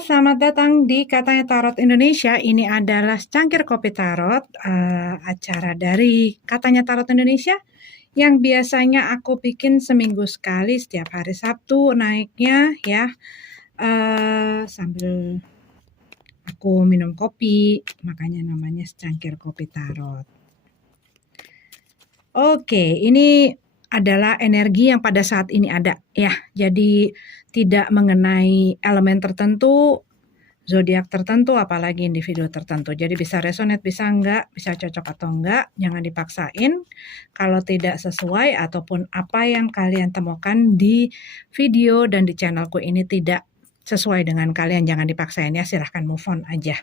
Selamat datang di Katanya Tarot Indonesia. Ini adalah secangkir kopi tarot, acara dari Katanya Tarot Indonesia yang biasanya aku bikin seminggu sekali setiap hari Sabtu naiknya ya, sambil aku minum kopi, makanya namanya secangkir kopi tarot. Oke, ini adalah energi yang pada saat ini ada ya. Jadi tidak mengenai elemen tertentu, zodiak tertentu, apalagi individu tertentu. Jadi bisa resonate, bisa enggak, bisa cocok atau enggak, jangan dipaksain. Kalau tidak sesuai ataupun apa yang kalian temukan di video dan di channelku ini tidak sesuai dengan kalian, jangan dipaksain ya, silahkan move on aja.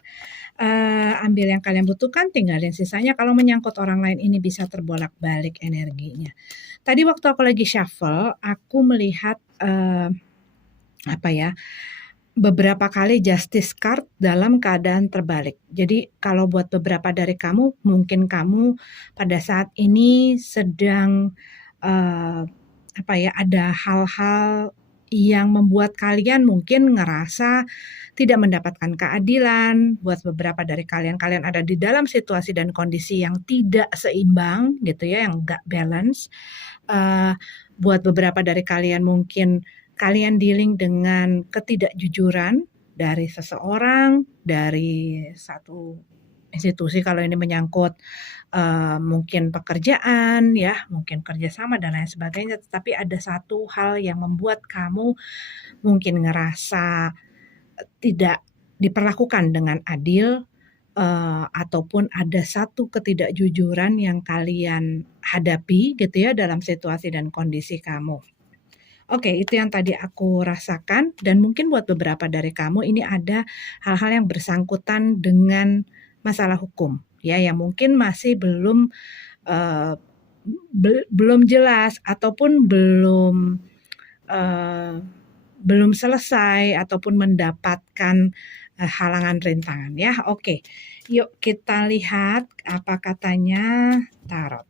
Ambil yang kalian butuhkan, tinggalin sisanya. Kalau menyangkut orang lain ini bisa terbolak-balik energinya. Tadi waktu aku lagi shuffle, aku melihat beberapa kali justice card dalam keadaan terbalik. Jadi kalau buat beberapa dari kamu, mungkin kamu pada saat ini sedang ada hal-hal yang membuat kalian mungkin ngerasa tidak mendapatkan keadilan. Buat beberapa dari kalian ada di dalam situasi dan kondisi yang tidak seimbang gitu ya, yang nggak balance. Buat beberapa dari kalian mungkin kalian dealing dengan ketidakjujuran dari seseorang, dari satu institusi kalau ini menyangkut mungkin pekerjaan ya, mungkin kerjasama dan lain sebagainya, tetapi ada satu hal yang membuat kamu mungkin ngerasa tidak diperlakukan dengan adil, ataupun ada satu ketidakjujuran yang kalian hadapi gitu ya dalam situasi dan kondisi kamu. Oke, itu yang tadi aku rasakan, dan mungkin buat beberapa dari kamu ini ada hal-hal yang bersangkutan dengan masalah hukum ya, yang mungkin masih belum jelas ataupun belum selesai ataupun mendapatkan halangan rintangan ya. Oke, yuk kita lihat apa katanya tarot.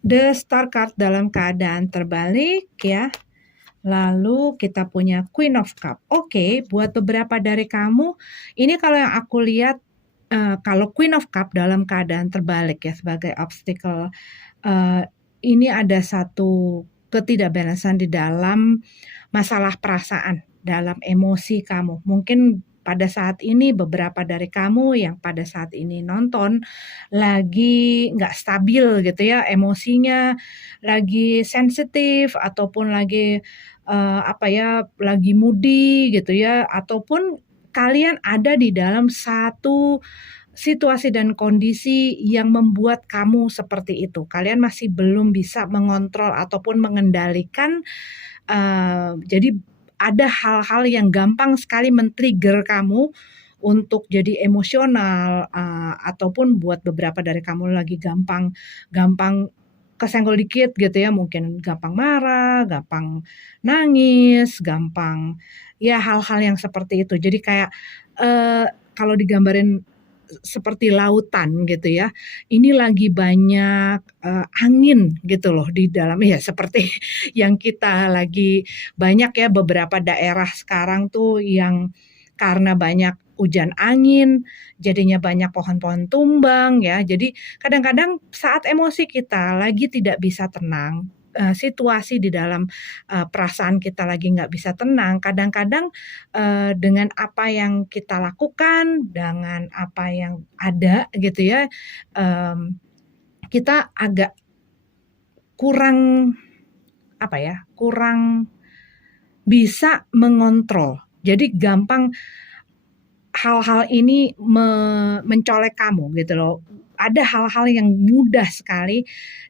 The Star card dalam keadaan terbalik ya. Lalu kita punya Queen of Cup. Oke, buat beberapa dari kamu, ini kalau yang aku lihat, kalau Queen of Cup dalam keadaan terbalik ya sebagai obstacle, ini ada satu ketidakbalansan di dalam masalah perasaan, dalam emosi kamu. Mungkin pada saat ini beberapa dari kamu yang pada saat ini nonton lagi nggak stabil gitu ya emosinya, lagi sensitif ataupun lagi lagi moody gitu ya, ataupun kalian ada di dalam satu situasi dan kondisi yang membuat kamu seperti itu. Kalian masih belum bisa mengontrol ataupun mengendalikan, jadi ada hal-hal yang gampang sekali men-trigger kamu untuk jadi emosional, ataupun buat beberapa dari kamu lagi gampang kesenggol dikit gitu ya, mungkin gampang marah, gampang nangis, gampang ya hal-hal yang seperti itu. Jadi kayak kalau digambarin seperti lautan gitu ya, ini lagi banyak angin gitu loh di dalam ya, seperti yang kita lagi banyak ya beberapa daerah sekarang tuh yang karena banyak hujan angin, jadinya banyak pohon-pohon tumbang ya. Jadi kadang-kadang saat emosi kita lagi tidak bisa tenang, situasi di dalam perasaan kita lagi nggak bisa tenang, kadang-kadang dengan apa yang kita lakukan, dengan apa yang ada gitu ya, kita agak kurang kurang bisa mengontrol. Jadi gampang hal-hal ini mencolek kamu gitu loh. Ada hal-hal yang mudah sekali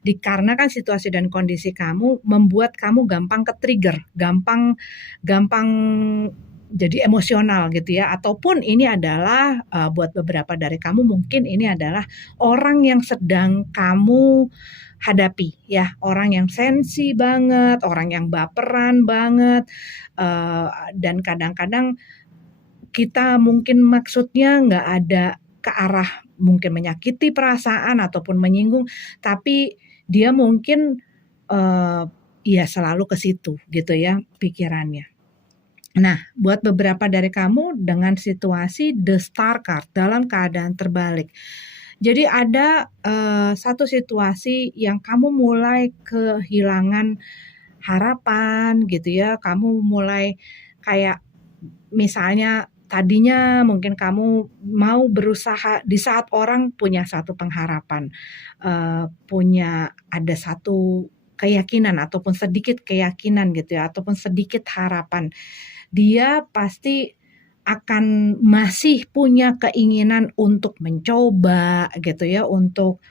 dikarenakan situasi dan kondisi kamu membuat kamu gampang ke-trigger, gampang jadi emosional gitu ya. Ataupun ini adalah buat beberapa dari kamu mungkin ini adalah orang yang sedang kamu hadapi ya, orang yang sensi banget, orang yang baperan banget, dan kadang-kadang kita mungkin maksudnya nggak ada ke arah mungkin menyakiti perasaan ataupun menyinggung, tapi dia mungkin ya selalu ke situ gitu ya pikirannya. Nah, buat beberapa dari kamu dengan situasi the star card dalam keadaan terbalik. Jadi ada satu situasi yang kamu mulai kehilangan harapan gitu ya. Kamu mulai kayak misalnya tadinya mungkin kamu mau berusaha di saat orang punya satu pengharapan, punya ada satu keyakinan ataupun sedikit keyakinan gitu ya, ataupun sedikit harapan. Dia pasti akan masih punya keinginan untuk mencoba gitu ya, untuk,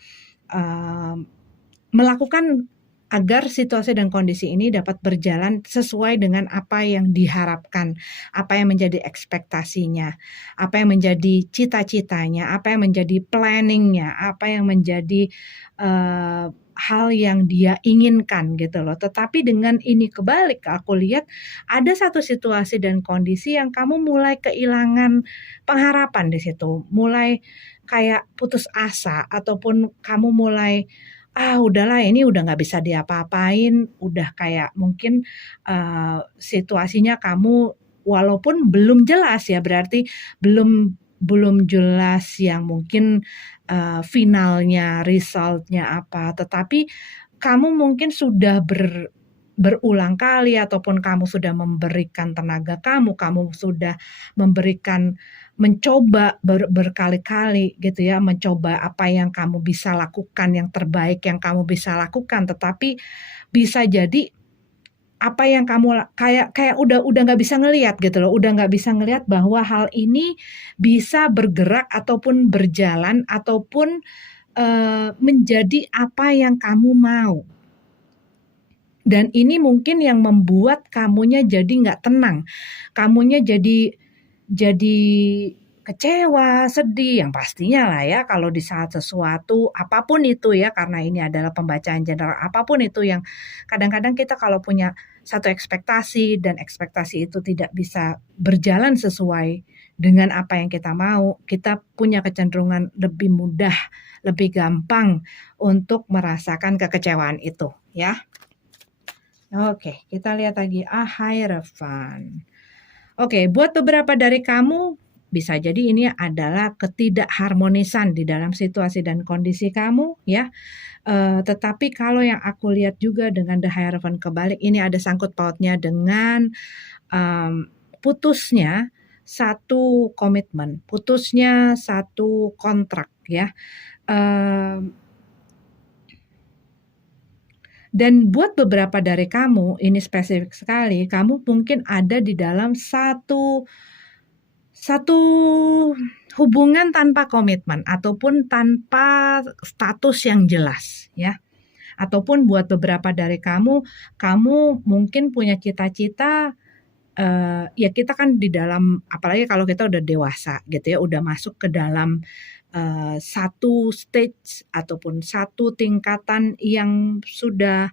melakukan agar situasi dan kondisi ini dapat berjalan sesuai dengan apa yang diharapkan, apa yang menjadi ekspektasinya, apa yang menjadi cita-citanya, apa yang menjadi planning-nya, apa yang menjadi, hal yang dia inginkan gitu loh. Tetapi dengan ini kebalik, aku lihat ada satu situasi dan kondisi yang kamu mulai kehilangan pengharapan di situ, mulai kayak putus asa ataupun kamu mulai, "Ah, udahlah ini udah nggak bisa diapa-apain," udah kayak mungkin, situasinya kamu walaupun belum jelas ya, berarti belum belum jelas yang mungkin, finalnya, result-nya apa, tetapi kamu mungkin sudah berulang kali ataupun kamu sudah memberikan tenaga kamu sudah memberikan mencoba berkali-kali gitu ya, mencoba apa yang kamu bisa lakukan, yang terbaik yang kamu bisa lakukan, tetapi bisa jadi apa yang kamu kayak kayak udah nggak bisa ngelihat gitu loh, udah nggak bisa ngelihat bahwa hal ini bisa bergerak ataupun berjalan ataupun, menjadi apa yang kamu mau. Dan ini mungkin yang membuat kamunya jadi nggak tenang, kamunya jadi kecewa, sedih, yang pastinya lah ya kalau di saat sesuatu, apapun itu ya, karena ini adalah pembacaan general, apapun itu yang kadang-kadang kita kalau punya satu ekspektasi dan ekspektasi itu tidak bisa berjalan sesuai dengan apa yang kita mau, kita punya kecenderungan lebih mudah, lebih gampang untuk merasakan kekecewaan itu ya. Oke, kita lihat lagi, Hierophant. Oke, buat beberapa dari kamu, bisa jadi ini adalah ketidakharmonisan di dalam situasi dan kondisi kamu ya. Tetapi kalau yang aku lihat juga dengan The Hierophant kebalik, ini ada sangkut pautnya dengan, putusnya satu komitmen, putusnya satu kontrak ya. Dan buat beberapa dari kamu, ini spesifik sekali, kamu mungkin ada di dalam satu hubungan tanpa komitmen ataupun tanpa status yang jelas ya. Ataupun buat beberapa dari kamu, kamu mungkin punya cita-cita, ya kita kan di dalam apalagi kalau kita udah dewasa gitu ya, udah masuk ke dalam, satu stage ataupun satu tingkatan yang sudah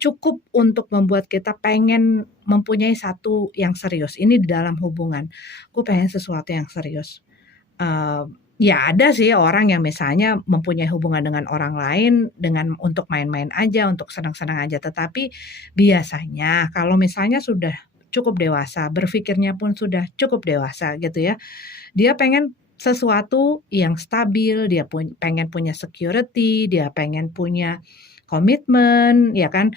cukup untuk membuat kita pengen mempunyai satu yang serius, ini di dalam hubungan, "Gue pengen sesuatu yang serius." Ya ada sih orang yang misalnya mempunyai hubungan dengan orang lain dengan untuk main-main aja, untuk senang-senang aja, tetapi biasanya kalau misalnya sudah cukup dewasa, berpikirnya pun sudah cukup dewasa gitu ya, dia pengen sesuatu yang stabil, dia pengen punya security, dia pengen punya komitmen, ya kan,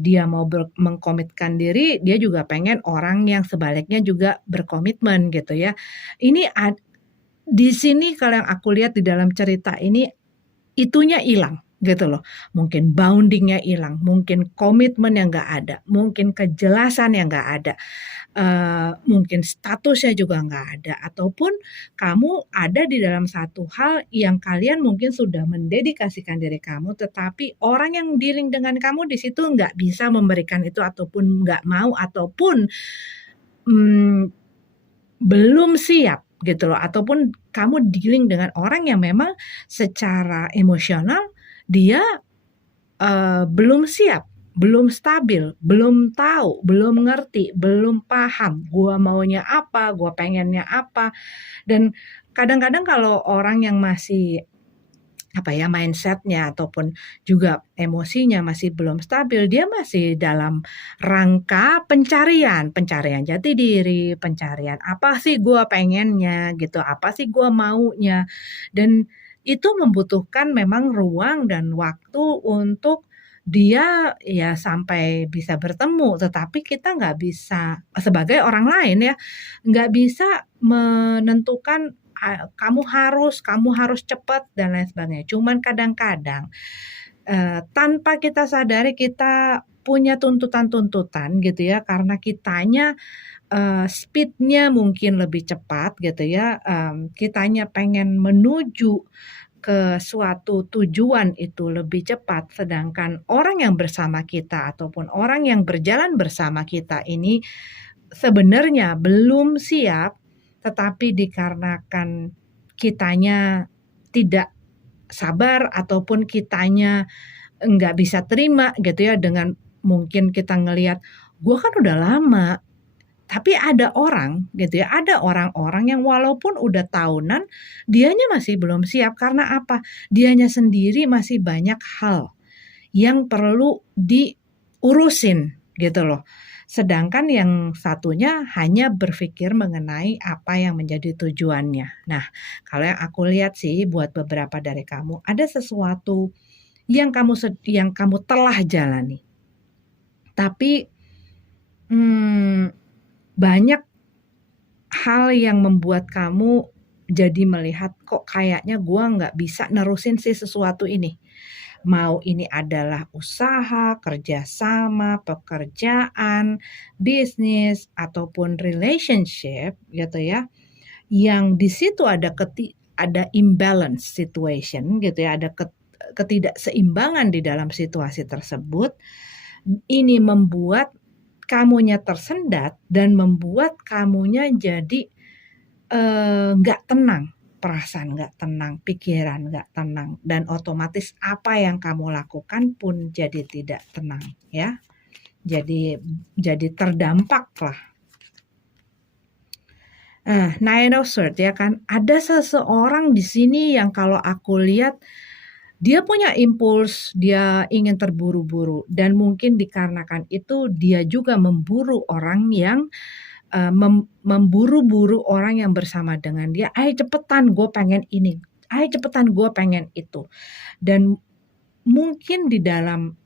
dia mau mengkomitkan diri, dia juga pengen orang yang sebaliknya juga berkomitmen gitu ya. Ini di sini kalau yang aku lihat di dalam cerita ini, itunya hilang gitu loh. Mungkin bounding-nya hilang, mungkin komitmen yang nggak ada, mungkin kejelasan yang nggak ada, mungkin statusnya juga nggak ada, ataupun kamu ada di dalam satu hal yang kalian mungkin sudah mendedikasikan diri kamu, tetapi orang yang dealing dengan kamu di situ nggak bisa memberikan itu ataupun nggak mau ataupun, belum siap gitu loh, ataupun kamu dealing dengan orang yang memang secara emosional dia, belum siap, belum stabil, belum tahu, belum ngerti, belum paham, gua maunya apa, gua pengennya apa. Dan kadang-kadang kalau orang yang masih apa ya, mindsetnya ataupun juga emosinya masih belum stabil, dia masih dalam rangka pencarian jati diri, pencarian apa sih gua pengennya gitu, apa sih gua maunya. Dan itu membutuhkan memang ruang dan waktu untuk dia ya sampai bisa bertemu, tetapi kita nggak bisa sebagai orang lain ya, nggak bisa menentukan kamu harus cepat dan lain sebagainya. Cuman kadang-kadang tanpa kita sadari kita punya tuntutan-tuntutan gitu ya, karena kitanya speed-nya mungkin lebih cepat gitu ya, kitanya pengen menuju ke suatu tujuan itu lebih cepat, sedangkan orang yang bersama kita ataupun orang yang berjalan bersama kita ini sebenarnya belum siap, tetapi dikarenakan kitanya tidak sabar ataupun kitanya nggak bisa terima gitu ya dengan mungkin kita ngelihat, "Gua kan udah lama." Tapi ada orang gitu ya, ada orang-orang yang walaupun udah tahunan, dianya masih belum siap. Karena apa? Dianya sendiri masih banyak hal yang perlu diurusin gitu loh. Sedangkan yang satunya hanya berpikir mengenai apa yang menjadi tujuannya. Nah, kalau yang aku lihat sih buat beberapa dari kamu, ada sesuatu yang kamu telah jalani. Tapi, banyak hal yang membuat kamu jadi melihat, "Kok kayaknya gua nggak bisa nerusin sih sesuatu ini." Mau ini adalah usaha, kerjasama, pekerjaan, bisnis, ataupun relationship gitu ya, yang di situ ada imbalance situation gitu ya, ada ketidakseimbangan di dalam situasi tersebut. Ini membuat kamunya tersendat dan membuat kamunya jadi nggak tenang. Perasaan nggak tenang, pikiran nggak tenang, dan otomatis apa yang kamu lakukan pun jadi tidak tenang ya. Jadi terdampak lah. Nine of Swords ya kan, ada seseorang di sini yang kalau aku lihat dia punya impuls, dia ingin terburu-buru dan mungkin dikarenakan itu dia juga memburu orang yang memburu-buru orang yang bersama dengan dia, "Ayo cepetan gue pengen ini, ayo cepetan gue pengen itu." Dan mungkin di dalam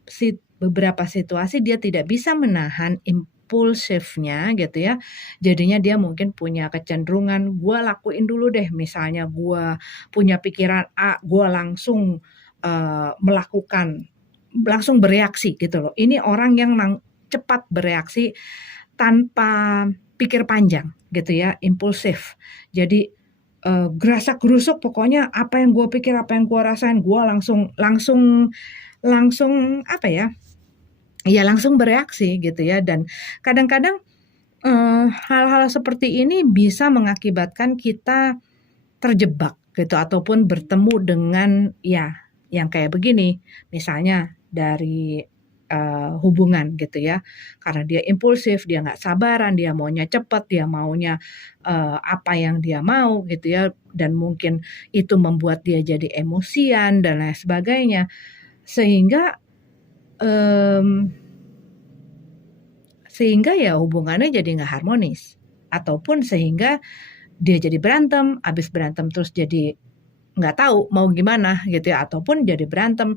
beberapa situasi dia tidak bisa menahan impulsifnya gitu ya. Jadinya dia mungkin punya kecenderungan, "Gue lakuin dulu deh." Misalnya gue punya pikiran A, gue langsung melakukan, langsung bereaksi gitu loh. Ini orang yang cepat bereaksi tanpa pikir panjang gitu ya, impulsif. Jadi gerasak-gerusuk pokoknya apa yang gue pikir, apa yang gue rasain, gue langsung langsung apa ya, ya langsung bereaksi gitu ya. Dan kadang-kadang hal-hal seperti ini bisa mengakibatkan kita terjebak gitu ataupun bertemu dengan ya yang kayak begini, misalnya dari hubungan gitu ya, karena dia impulsif, dia nggak sabaran, dia maunya cepet, dia maunya apa yang dia mau gitu ya, dan mungkin itu membuat dia jadi emosian dan lain sebagainya, sehingga ya hubungannya jadi nggak harmonis, ataupun sehingga dia jadi berantem, habis berantem terus jadi nggak tahu mau gimana gitu ya, ataupun jadi berantem,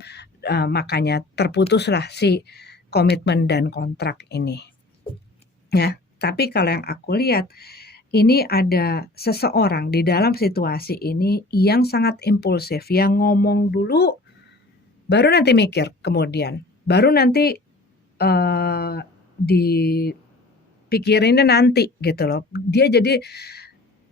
makanya terputuslah si komitmen dan kontrak ini ya. Tapi kalau yang aku lihat, ini ada seseorang di dalam situasi ini yang sangat impulsif, yang ngomong dulu baru nanti mikir kemudian, baru nanti dipikirinnya nanti gitu loh. Dia jadi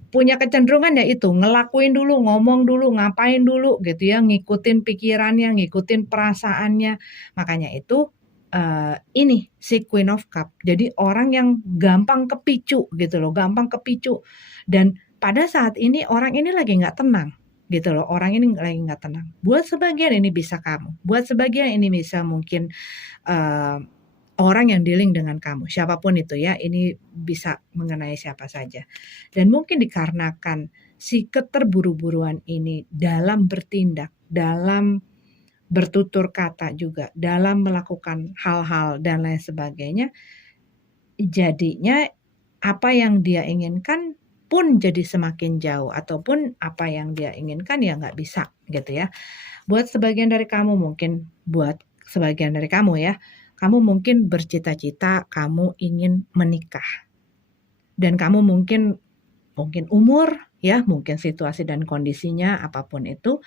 punya kecenderungan ya itu, ngelakuin dulu, ngomong dulu, ngapain dulu gitu ya, ngikutin pikirannya, ngikutin perasaannya. Makanya itu ini si Queen of Cup. Jadi orang yang gampang kepicu gitu loh, gampang kepicu. Dan pada saat ini orang ini lagi nggak tenang gitu loh, orang ini lagi nggak tenang. Buat sebagian ini bisa kamu, buat sebagian ini bisa mungkin orang yang dealing dengan kamu, siapapun itu ya, ini bisa mengenai siapa saja. Dan mungkin dikarenakan si keterburu-buruan ini dalam bertindak, dalam bertutur kata juga, dalam melakukan hal-hal dan lain sebagainya, jadinya apa yang dia inginkan pun jadi semakin jauh, ataupun apa yang dia inginkan ya nggak bisa gitu ya. Buat sebagian dari kamu mungkin, buat sebagian dari kamu ya, kamu mungkin bercita-cita kamu ingin menikah. Dan kamu mungkin umur ya, mungkin situasi dan kondisinya apapun itu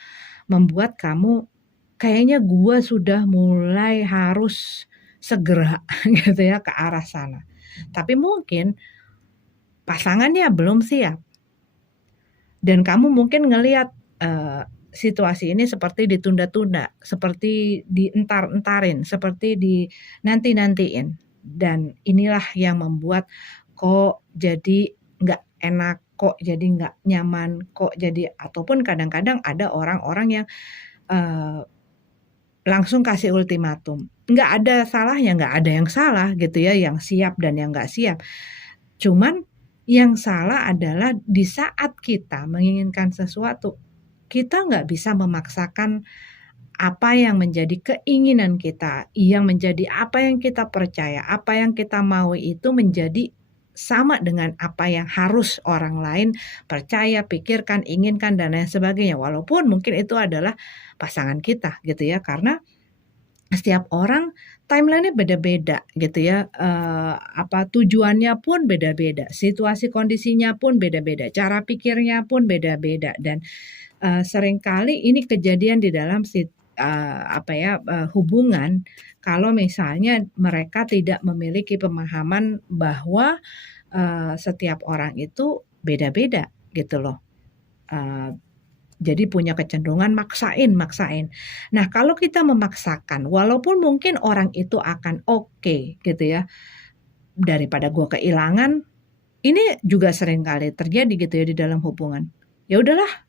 membuat kamu kayaknya gua sudah mulai harus segera gitu ya ke arah sana. Tapi mungkin pasangannya belum siap. Dan kamu mungkin ngelihat situasi ini seperti ditunda-tunda, seperti dientar-entarin, seperti dinanti-nantiin. Dan inilah yang membuat kok jadi nggak enak, kok jadi nggak nyaman, kok jadi ataupun kadang-kadang ada orang-orang yang langsung kasih ultimatum. Nggak ada salahnya, nggak ada yang salah gitu ya, yang siap dan yang nggak siap. Cuman yang salah adalah di saat kita menginginkan sesuatu, kita nggak bisa memaksakan apa yang menjadi keinginan kita, yang menjadi apa yang kita percaya, apa yang kita mau itu menjadi sama dengan apa yang harus orang lain percaya, pikirkan, inginkan, dan lain sebagainya. Walaupun mungkin itu adalah pasangan kita gitu ya, karena setiap orang timeline-nya beda-beda gitu ya, tujuannya pun beda-beda, situasi kondisinya pun beda-beda, cara pikirnya pun beda-beda dan, seringkali ini kejadian di dalam hubungan kalau misalnya mereka tidak memiliki pemahaman bahwa, setiap orang itu beda-beda gitu loh. Jadi punya kecenderungan maksain. Nah, kalau kita memaksakan, walaupun mungkin orang itu akan oke gitu ya, daripada gua kehilangan, ini juga sering kali terjadi gitu ya di dalam hubungan. Ya udahlah,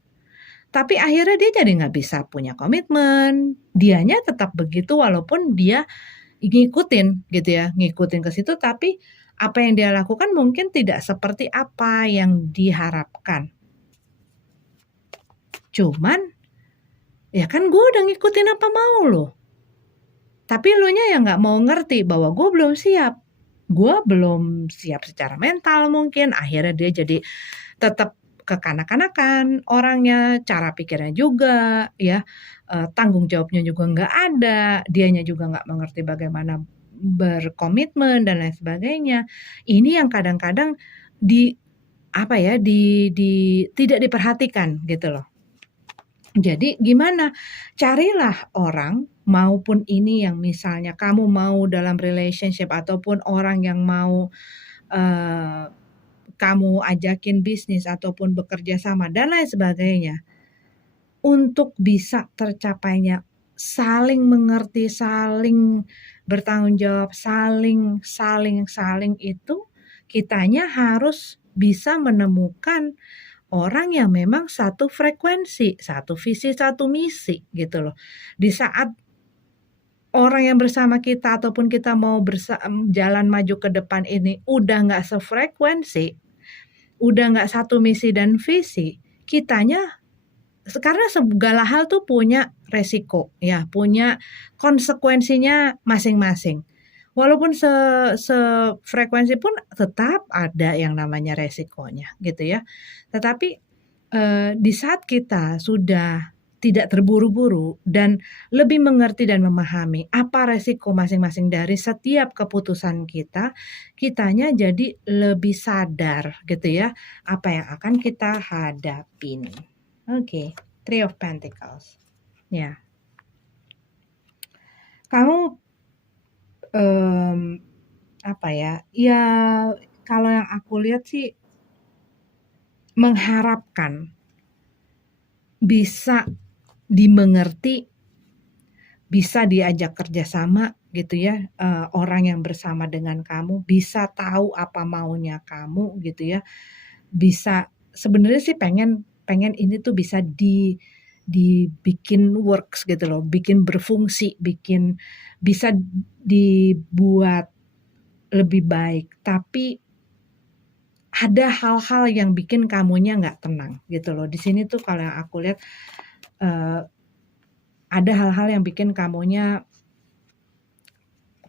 tapi akhirnya dia jadi nggak bisa punya komitmen, dianya tetap begitu walaupun dia ngikutin gitu ya, ngikutin ke situ tapi apa yang dia lakukan mungkin tidak seperti apa yang diharapkan. Cuman, ya kan gue udah ngikutin apa mau lo. Tapi elunya yang nggak mau ngerti bahwa gue belum siap. Gue belum siap secara mental mungkin. Akhirnya dia jadi tetap kekanak-kanakan orangnya, cara pikirnya juga, ya tanggung jawabnya juga nggak ada, dianya juga nggak mengerti bagaimana berkomitmen dan lain sebagainya. Ini yang kadang-kadang tidak diperhatikan gitu loh. Jadi gimana? Carilah orang maupun ini yang misalnya kamu mau dalam relationship ataupun orang yang mau kamu ajakin bisnis ataupun bekerja sama dan lain sebagainya. Untuk bisa tercapainya saling mengerti, saling bertanggung jawab, saling itu kitanya harus bisa menemukan orang yang memang satu frekuensi, satu visi, satu misi gitu loh. Di saat orang yang bersama kita ataupun kita mau jalan maju ke depan ini udah nggak sefrekuensi, udah nggak satu misi dan visi, kitanya karena segala hal tuh punya resiko ya, punya konsekuensinya masing-masing. Walaupun sefrekuensi pun tetap ada yang namanya resikonya gitu ya. Tetapi di saat kita sudah tidak terburu-buru dan lebih mengerti dan memahami apa resiko masing-masing dari setiap keputusan kita, kitanya jadi lebih sadar gitu ya, apa yang akan kita hadapin. Oke, Three of Pentacles. Ya. Kamu ya kalau yang aku lihat sih mengharapkan bisa dimengerti, bisa diajak kerjasama gitu ya, orang yang bersama dengan kamu bisa tahu apa maunya kamu gitu ya, bisa sebenarnya sih pengen ini tuh bisa dibikin works gitu loh, bikin berfungsi, bisa dibuat lebih baik. Tapi ada hal-hal yang bikin kamunya nggak tenang gitu loh. Di sini tuh kalau yang aku lihat ada hal-hal yang bikin kamunya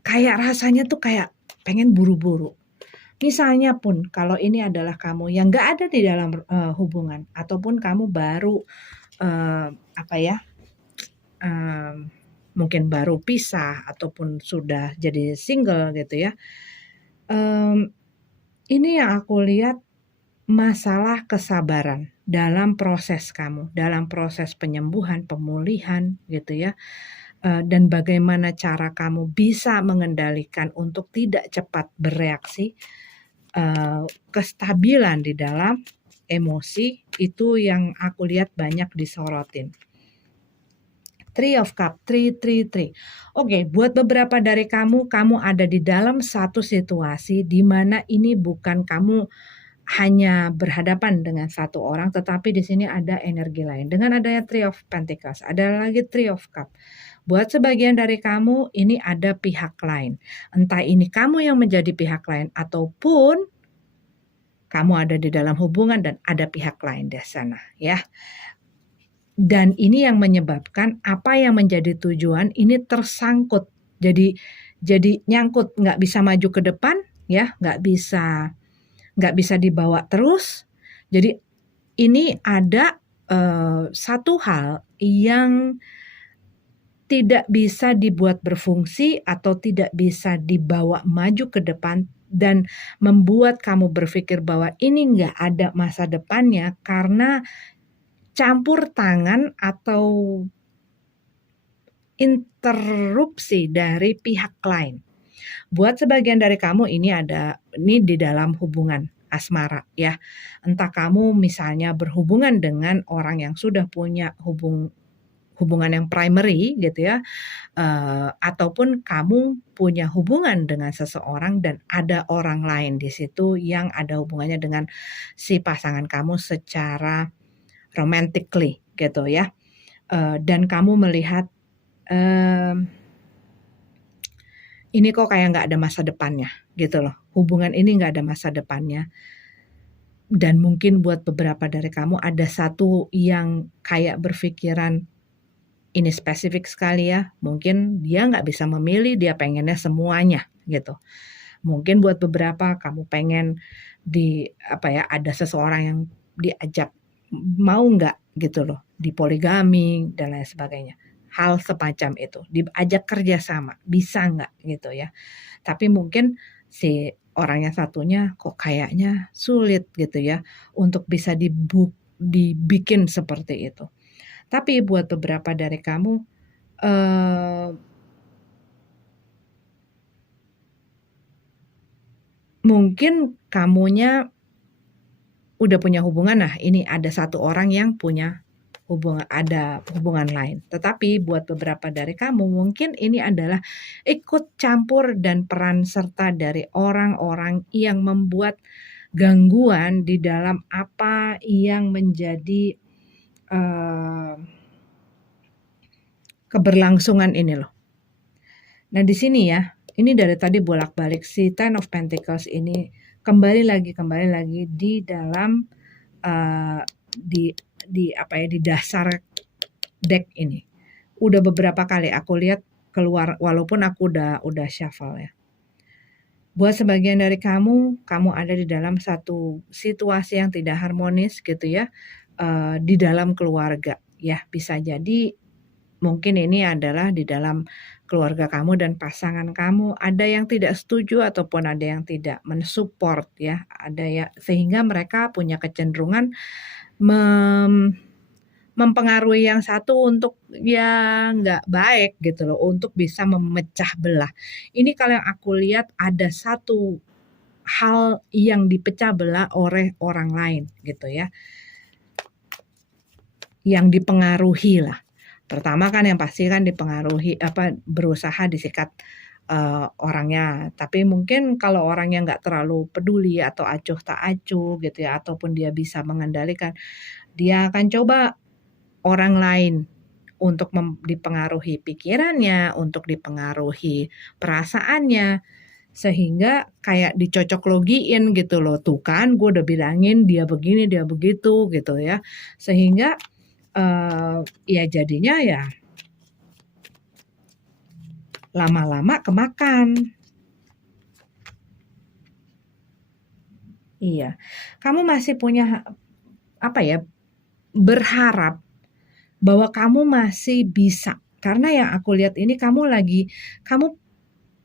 kayak rasanya tuh kayak pengen buru-buru. Misalnya pun kalau ini adalah kamu yang nggak ada di dalam hubungan, ataupun kamu baru mungkin baru pisah ataupun sudah jadi single gitu ya. Ini yang aku lihat masalah kesabaran dalam proses kamu, dalam proses penyembuhan, pemulihan gitu ya. Dan bagaimana cara kamu bisa mengendalikan untuk tidak cepat bereaksi, kestabilan di dalam emosi itu yang aku lihat banyak disorotin. Three of Cup, 3. Oke, buat beberapa dari kamu ada di dalam satu situasi di mana ini bukan kamu hanya berhadapan dengan satu orang, tetapi di sini ada energi lain. Dengan adanya Three of Pentacles, ada lagi Three of Cup. Buat sebagian dari kamu, ini ada pihak lain. Entah ini kamu yang menjadi pihak lain, ataupun kamu ada di dalam hubungan dan ada pihak lain di sana, ya. Dan ini yang menyebabkan apa yang menjadi tujuan ini tersangkut. Jadi nyangkut, nggak bisa maju ke depan, ya, nggak bisa dibawa terus. Jadi ini ada satu hal yang tidak bisa dibuat berfungsi atau tidak bisa dibawa maju ke depan dan membuat kamu berpikir bahwa ini nggak ada masa depannya karena campur tangan atau interupsi dari pihak lain. Buat sebagian dari kamu ini di dalam hubungan asmara ya. Entah kamu misalnya berhubungan dengan orang yang sudah punya hubungan yang primary gitu ya, ataupun kamu punya hubungan dengan seseorang dan ada orang lain di situ yang ada hubungannya dengan si pasangan kamu secara romantically gitu ya, dan kamu melihat ini kok kayak nggak ada masa depannya gitu loh, hubungan ini nggak ada masa depannya. Dan mungkin buat beberapa dari kamu ada satu yang kayak berpikiran ini spesifik sekali ya, mungkin dia nggak bisa memilih, dia pengennya semuanya gitu. Mungkin buat beberapa kamu pengen ada seseorang yang diajak, mau nggak gitu loh, dipoligami dan lain sebagainya. Hal semacam itu, diajak kerjasama, bisa nggak gitu ya. Tapi mungkin si orang yang satunya kok kayaknya sulit gitu ya untuk bisa dibikin seperti itu. Tapi buat beberapa dari kamu, mungkin kamunya udah punya hubungan, nah ini ada satu orang yang punya ada hubungan lain. Tetapi buat beberapa dari kamu mungkin ini adalah ikut campur dan peran serta dari orang-orang yang membuat gangguan di dalam apa yang menjadi keberlangsungan ini loh. Nah di sini ya, ini dari tadi bolak-balik si Ten of Pentacles ini kembali lagi di dalam di dasar deck ini. Udah beberapa kali aku lihat keluar walaupun aku udah shuffle ya. Buat sebagian dari kamu ada di dalam satu situasi yang tidak harmonis gitu ya, di dalam keluarga ya. Bisa jadi mungkin ini adalah di dalam keluarga kamu dan pasangan kamu ada yang tidak setuju ataupun ada yang tidak mensupport ya. Ada ya, sehingga mereka punya kecenderungan mempengaruhi yang satu untuk ya nggak baik gitu loh, untuk bisa memecah belah. Ini kalau yang aku lihat ada satu hal yang dipecah belah oleh orang lain gitu ya, yang dipengaruhi lah. Pertama kan yang pasti kan dipengaruhi berusaha disikat orangnya. Tapi mungkin kalau orangnya nggak terlalu peduli atau acuh tak acuh gitu ya, ataupun dia bisa mengendalikan, dia akan coba orang lain untuk dipengaruhi pikirannya, untuk dipengaruhi perasaannya, sehingga kayak dicocok logiin gitu loh. Tuh kan gue udah bilangin dia begini, dia begitu gitu ya. Sehingga ya jadinya ya lama-lama kemakan. Iya. Kamu masih punya apa ya? Berharap bahwa kamu masih bisa. Karena yang aku lihat ini kamu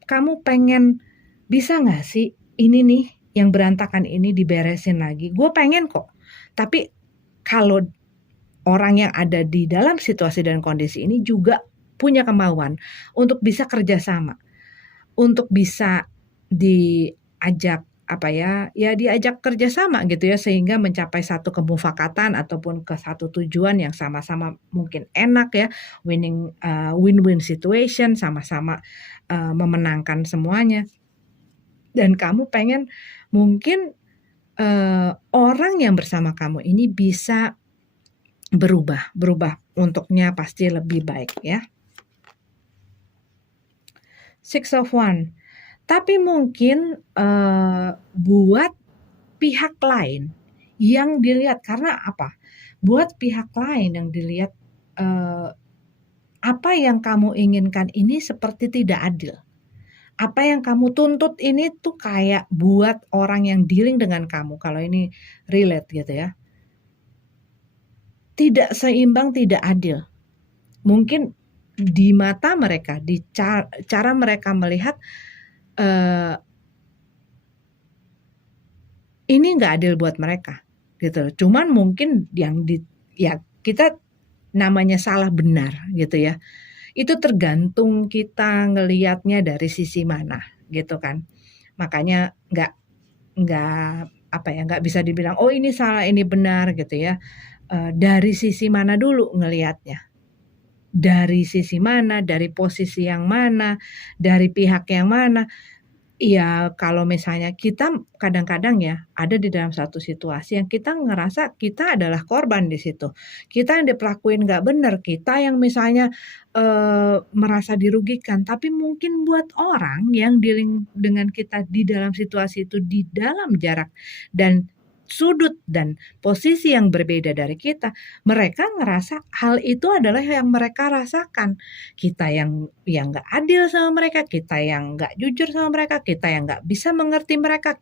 kamu pengen bisa nggak sih ini nih yang berantakan ini diberesin lagi. Gue pengen kok. Tapi kalau orang yang ada di dalam situasi dan kondisi ini juga punya kemauan untuk bisa kerjasama, untuk bisa diajak apa ya diajak kerjasama gitu ya, sehingga mencapai satu kemufakatan ataupun ke satu tujuan yang sama-sama mungkin enak ya, win-win situation, sama-sama memenangkan semuanya. Dan kamu pengen mungkin orang yang bersama kamu ini bisa berubah untuknya pasti lebih baik ya. Six of Wands. Tapi mungkin buat pihak lain yang dilihat, karena apa? Buat pihak lain yang dilihat apa yang kamu inginkan ini seperti tidak adil. Apa yang kamu tuntut ini tuh kayak buat orang yang dealing dengan kamu, kalau ini relate gitu ya, tidak seimbang, tidak adil. Mungkin di mata mereka, di cara mereka melihat ini nggak adil buat mereka gitu. Cuman mungkin yang ya kita namanya salah benar gitu ya. Itu tergantung kita ngelihatnya dari sisi mana gitu kan. Makanya nggak bisa dibilang oh ini salah ini benar gitu ya. Dari sisi mana dulu ngelihatnya? Dari sisi mana, dari posisi yang mana, dari pihak yang mana. Iya, kalau misalnya kita kadang-kadang ya ada di dalam satu situasi yang kita ngerasa kita adalah korban di situ. Kita yang diperlakuin nggak bener, kita yang misalnya merasa dirugikan. Tapi mungkin buat orang yang dealing dengan kita di dalam situasi itu di dalam jarak dan sudut dan posisi yang berbeda dari kita, mereka ngerasa hal itu adalah yang mereka rasakan. Kita yang nggak adil sama mereka, kita yang nggak jujur sama mereka, kita yang nggak bisa mengerti mereka,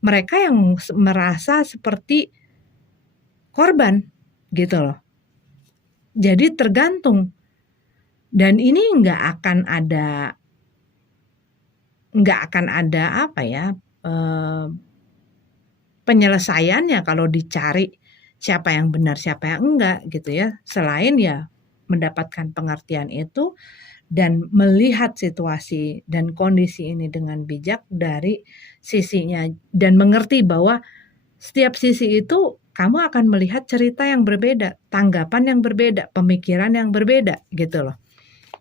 mereka yang merasa seperti korban gitu loh. Jadi tergantung, dan ini nggak akan ada apa ya penyelesaiannya kalau dicari siapa yang benar siapa yang enggak gitu ya, selain ya mendapatkan pengertian itu dan melihat situasi dan kondisi ini dengan bijak dari sisinya, dan mengerti bahwa setiap sisi itu kamu akan melihat cerita yang berbeda, tanggapan yang berbeda, pemikiran yang berbeda gitu loh.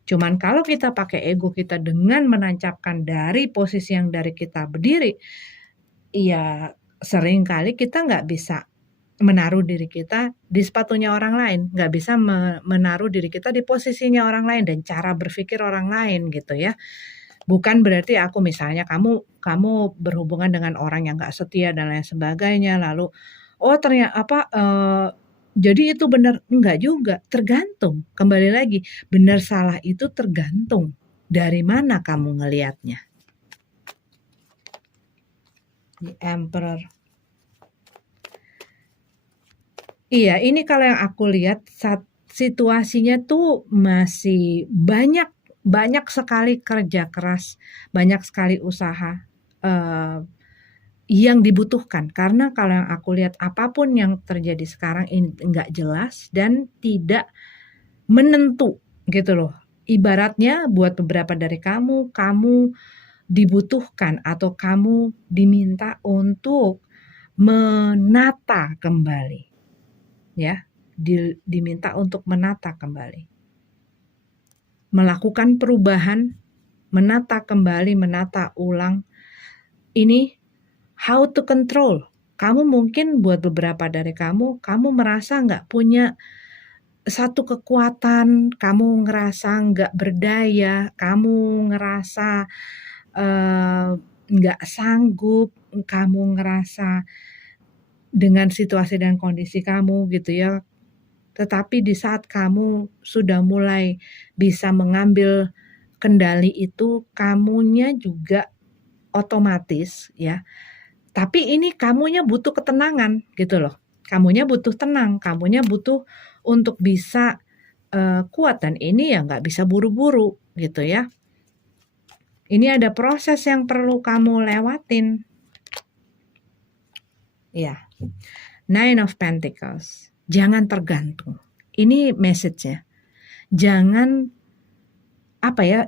Cuman kalau kita pakai ego kita dengan menancapkan dari posisi yang dari kita berdiri, ya seringkali kita nggak bisa menaruh diri kita di sepatunya orang lain, nggak bisa menaruh diri kita di posisinya orang lain dan cara berpikir orang lain gitu ya. Bukan berarti aku misalnya kamu berhubungan dengan orang yang nggak setia dan lain sebagainya, lalu oh ternyata jadi itu benar, enggak juga, tergantung. Kembali lagi, benar salah itu tergantung dari mana kamu ngelihatnya. The Emperor. Iya, ini kalau yang aku lihat situasinya tuh masih banyak sekali kerja keras, banyak sekali usaha yang dibutuhkan. Karena kalau yang aku lihat apapun yang terjadi sekarang ini nggak jelas dan tidak menentu gitu loh. Ibaratnya buat beberapa dari kamu dibutuhkan atau kamu diminta untuk menata kembali. Ya, diminta untuk menata kembali, melakukan perubahan, menata kembali, menata ulang. Ini how to control. Kamu mungkin buat beberapa dari kamu merasa nggak punya satu kekuatan, kamu ngerasa nggak berdaya, kamu ngerasa nggak sanggup, kamu ngerasa dengan situasi dan kondisi kamu gitu ya. Tetapi di saat kamu sudah mulai bisa mengambil kendali itu, kamunya juga otomatis ya. Tapi ini kamunya butuh ketenangan gitu loh. Kamunya butuh tenang, kamunya butuh untuk bisa kuat, dan ini ya nggak bisa buru-buru gitu ya. Ini ada proses yang perlu kamu lewatin. Ya. Nine of Pentacles. Jangan tergantung. Ini message-nya. Jangan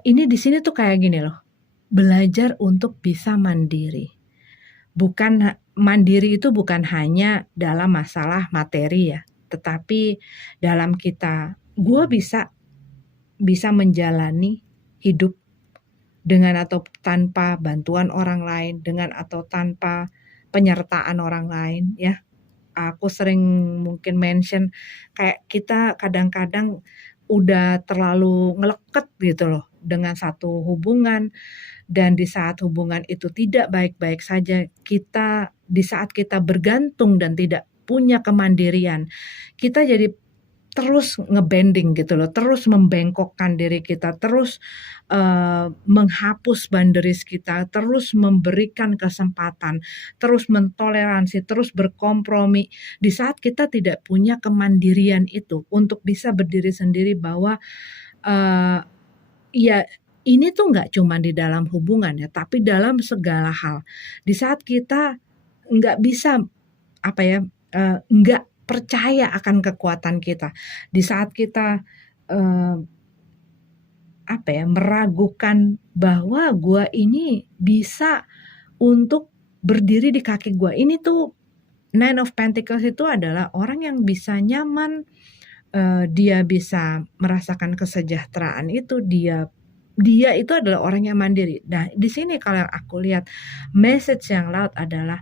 ini di sini tuh kayak gini loh. Belajar untuk bisa mandiri. Mandiri itu bukan hanya dalam masalah materi ya, tetapi dalam gue bisa menjalani hidup dengan atau tanpa bantuan orang lain, dengan atau tanpa penyertaan orang lain ya. Aku sering mungkin mention kayak kita kadang-kadang udah terlalu ngeleket gitu loh dengan satu hubungan, dan di saat hubungan itu tidak baik-baik saja, di saat kita bergantung dan tidak punya kemandirian, kita jadi terus ngebending gitu loh, terus membengkokkan diri kita, terus menghapus boundaries kita, terus memberikan kesempatan, terus mentoleransi, terus berkompromi. Di saat kita tidak punya kemandirian itu untuk bisa berdiri sendiri bahwa ya ini tuh nggak cuma di dalam hubungan ya, tapi dalam segala hal. Di saat kita nggak bisa nggak percaya akan kekuatan kita, di saat kita meragukan bahwa gue ini bisa untuk berdiri di kaki gue. Ini tuh Nine of Pentacles itu adalah orang yang bisa nyaman, dia bisa merasakan kesejahteraan itu, dia itu adalah orang yang mandiri. Nah, di sini kalau yang aku lihat message yang laut adalah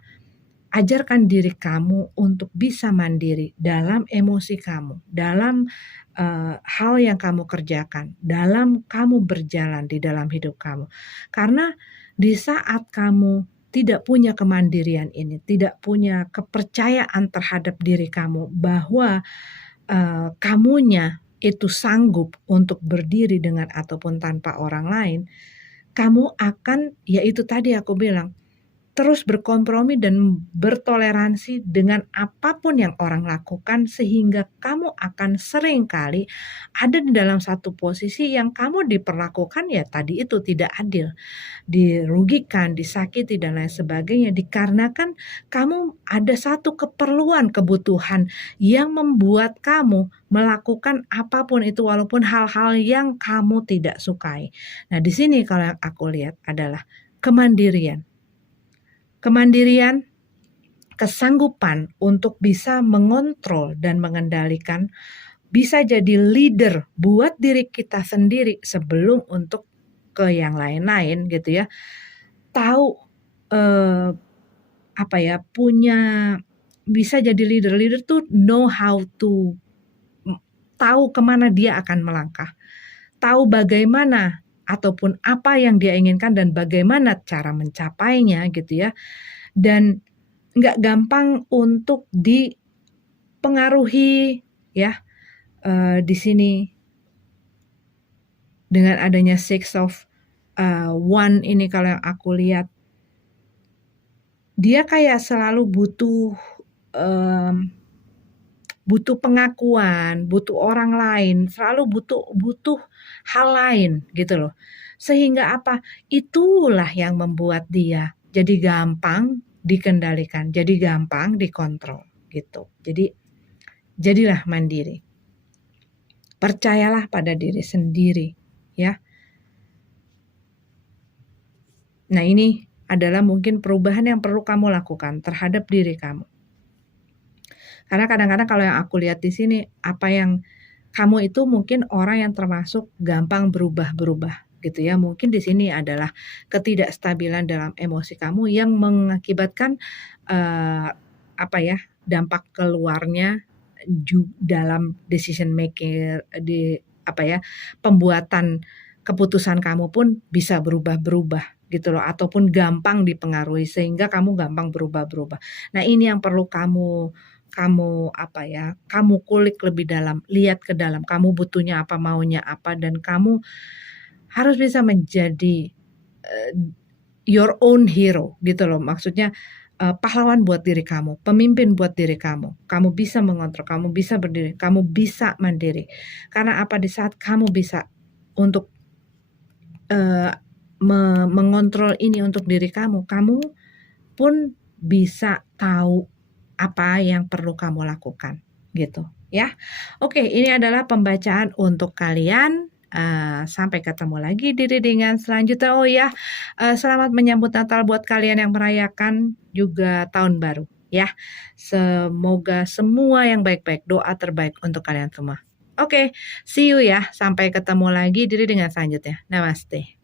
ajarkan diri kamu untuk bisa mandiri dalam emosi kamu, dalam hal yang kamu kerjakan, dalam kamu berjalan di dalam hidup kamu. Karena di saat kamu tidak punya kemandirian ini, tidak punya kepercayaan terhadap diri kamu bahwa kamunya itu sanggup untuk berdiri dengan ataupun tanpa orang lain, kamu akan, yaitu tadi aku bilang, terus berkompromi dan bertoleransi dengan apapun yang orang lakukan, sehingga kamu akan sering kali ada di dalam satu posisi yang kamu diperlakukan ya tadi itu tidak adil, dirugikan, disakiti dan lain sebagainya, dikarenakan kamu ada satu keperluan, kebutuhan yang membuat kamu melakukan apapun itu walaupun hal-hal yang kamu tidak sukai. Nah, di sini kalau yang aku lihat adalah kemandirian. Kemandirian, kesanggupan untuk bisa mengontrol dan mengendalikan, bisa jadi leader buat diri kita sendiri sebelum untuk ke yang lain-lain gitu ya. Tahu punya, bisa jadi leader tuh know how to, tahu kemana dia akan melangkah, tahu bagaimana ataupun apa yang dia inginkan dan bagaimana cara mencapainya gitu ya. Dan nggak gampang untuk dipengaruhi ya. Di sini dengan adanya Six of One ini, kalau yang aku lihat, dia kayak selalu butuh pengakuan, butuh orang lain, selalu butuh hal lain gitu loh. Sehingga itulah yang membuat dia jadi gampang dikendalikan, jadi gampang dikontrol gitu. Jadi jadilah mandiri. Percayalah pada diri sendiri ya. Nah, ini adalah mungkin perubahan yang perlu kamu lakukan terhadap diri kamu. Karena kadang-kadang kalau yang aku lihat di sini, yang kamu itu mungkin orang yang termasuk gampang berubah-berubah gitu ya. Mungkin di sini adalah ketidakstabilan dalam emosi kamu yang mengakibatkan dampak keluarnya dalam decision making pembuatan keputusan kamu pun bisa berubah-berubah gitu loh, ataupun gampang dipengaruhi sehingga kamu gampang berubah-berubah. Nah, ini yang perlu kamu kulik lebih dalam, lihat ke dalam, kamu butuhnya apa, maunya apa, dan kamu harus bisa menjadi your own hero gitu loh. Maksudnya pahlawan buat diri kamu, pemimpin buat diri kamu. Kamu bisa mengontrol, kamu bisa berdiri, kamu bisa mandiri. Karena apa, di saat kamu bisa untuk mengontrol ini untuk diri kamu, kamu pun bisa tahu apa yang perlu kamu lakukan gitu ya. Oke, ini adalah pembacaan untuk kalian. Sampai ketemu lagi di readingan selanjutnya. Oh ya, selamat menyambut Natal buat kalian yang merayakan juga tahun baru ya. Semoga semua yang baik-baik, doa terbaik untuk kalian semua. Oke, see you ya. Sampai ketemu lagi di readingan selanjutnya. Namaste.